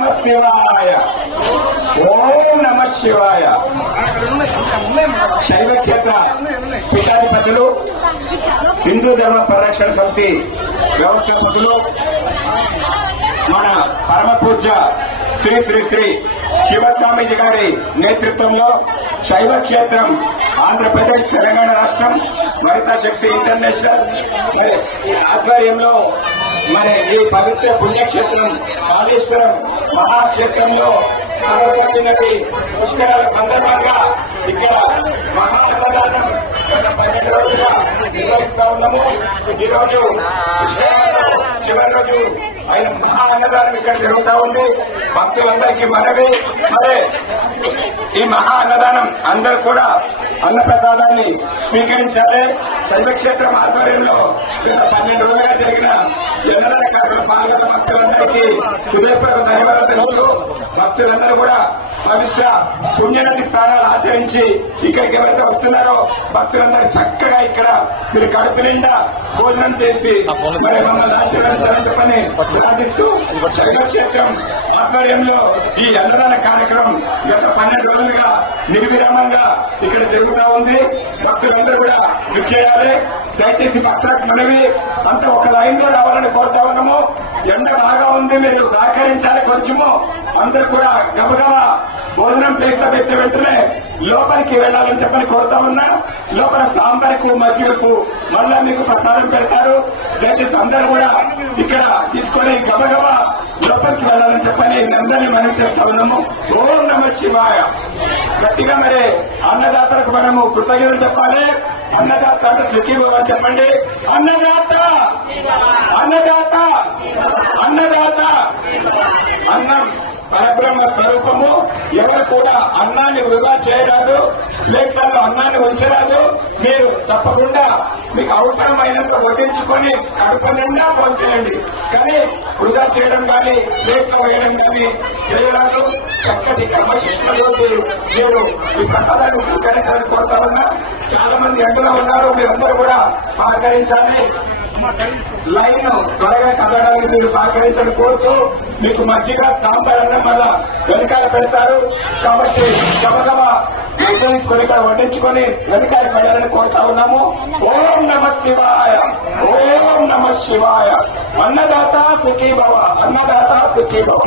నమ శివాయ, ఓం నమ శివాయ. శైవ క్షేత్ర పీఠాధిపతులు, హిందూ ధర్మ పరిరక్షణ సమితి వ్యవస్థాపకులు, మన పరమ పూజ్య శ్రీ శ్రీ శ్రీ శివస్వామీజీ గారి నేతృత్వంలో శైవ క్షేత్రం ఆంధ్రప్రదేశ్, తెలంగాణ రాష్ట్రం, వనితా శక్తి ఇంటర్నేషనల్ మరి ఈ ఆధ్వర్యంలో మరి ఈ పవిత్ర పుణ్యక్షేత్రం కాళేశ్వరం మహాక్షేత్రంలో సరస్వతి నది పుష్కరాల సందర్భంగా ఇక్కడ మహా అన్నదానం గత 12 రోజులుగా నిర్వహిస్తా ఉన్నాము. ఈరోజు పుష్కరాలలో చివరి రోజు ఆయన మహా అన్నదానం ఇక్కడ జరుగుతూ ఉంది. భక్తులందరికీ మనవి, మరి ఈ మహా అన్నదానం అందరూ కూడా అన్నప్రసాదాన్ని స్వీకరించాలి. శైవక్షేత్రం ఆధ్వర్యంలో గత 12 రోజులుగా జరిగిన అన్నదాన కార్యక్రమంలో పాల్గొన్న భక్తులందరికీ హృదయపూర్వక ధన్యవాదాలు తెలుపుతూ భక్తులందరూ కూడా పవిత్ర పుణ్యనది స్నానాలు ఆచరించి ఇక్కడికి ఎవరైతే వస్తున్నారో భక్తులందరూ చక్కగా ఇక్కడ మీరు కడుపు నిండా భోజనం చేసి మరి మమ్మల్ని ఆశీర్వదించాలని చెప్పని ప్రార్థిస్తూ శైవక్షేత్రం ఆధ్వర్యంలో ఈ అన్నదాన కార్యక్రమం గత 12 రోజులుగా నిర్విరామంగా ఇక్కడ జరుగుతూ ఉంది. భక్తులందరూ కూడా విచ్చేయాలి. దయచేసి భక్తులకు మనవి అంతా ఒక లైన్ లో రావాలని కోరుతా ఉన్నాము. ఎండ బాగా ఉంది, మీరు సహకరించాలి. కొంచెము అందరూ కూడా గబగబా భోజనం ప్లేట్లో పెట్టిన వెంటనే లోపలికి వెళ్లాలని చెప్పని కోరుతా ఉన్నా. లోపల సాంబార్కు మజ్జిగకు మళ్ళా మీకు ప్రసాదం పెడతారు. దయచేసి అందరూ కూడా ఇక్కడ తీసుకొని గబగబా లోపలికి వెళ్లాలని చెప్పని అందరినీ మనం చేస్తా ఉన్నాము. ఓం నమ శివాయ. గట్టిగా మరి అన్నదాతలకు మనము కృతజ్ఞతలు చెప్పాలి. అన్నదాత అంటే సుఖీభవ చెప్పండి. అన్నదాత, అన్నదాత, అన్నదాత. అన్నం పరబ్రహ్మ స్వరూపము. ఎవరు కూడా అన్నాన్ని వృధా చేయరాదు, ప్లేట్లలో అన్నాన్ని ఉంచరాదు. మీరు తప్పకుండా మీకు అవసరమైనంత వడ్డించుకొని కడుపు నిండా భోంచేయండి. కానీ వృధా చేయడం కానీ ప్లేట్లో వేయడం కానీ చేయరాదు. చక్కటి క్రమశిక్షణలోకి మీరు ఈ ప్రసాదాన్ని స్వీకరించాలని కోరుతా ఉన్నా. చాలా మంది ఎండలో ఉన్నారు, మీరందరూ కూడా సహకరించాలి. లైన్ త్వరగా కదలడానికి మీరు సహకరించని కోరుతూ మీకు మజ్జిగ సాంబార్ అన్నం వల్ల వెనకాల పెడతారు కాబట్టి గబగబా తీసుకొని ఇక్కడ వడ్డించుకొని వెనకాల వెళ్ళాలని కోరుతా ఉన్నాము. ఓం నమ శివాయ, ఓం నమ శివాయ. అన్నదాత సుఖీభవ, అన్నదాత సుఖీభవ.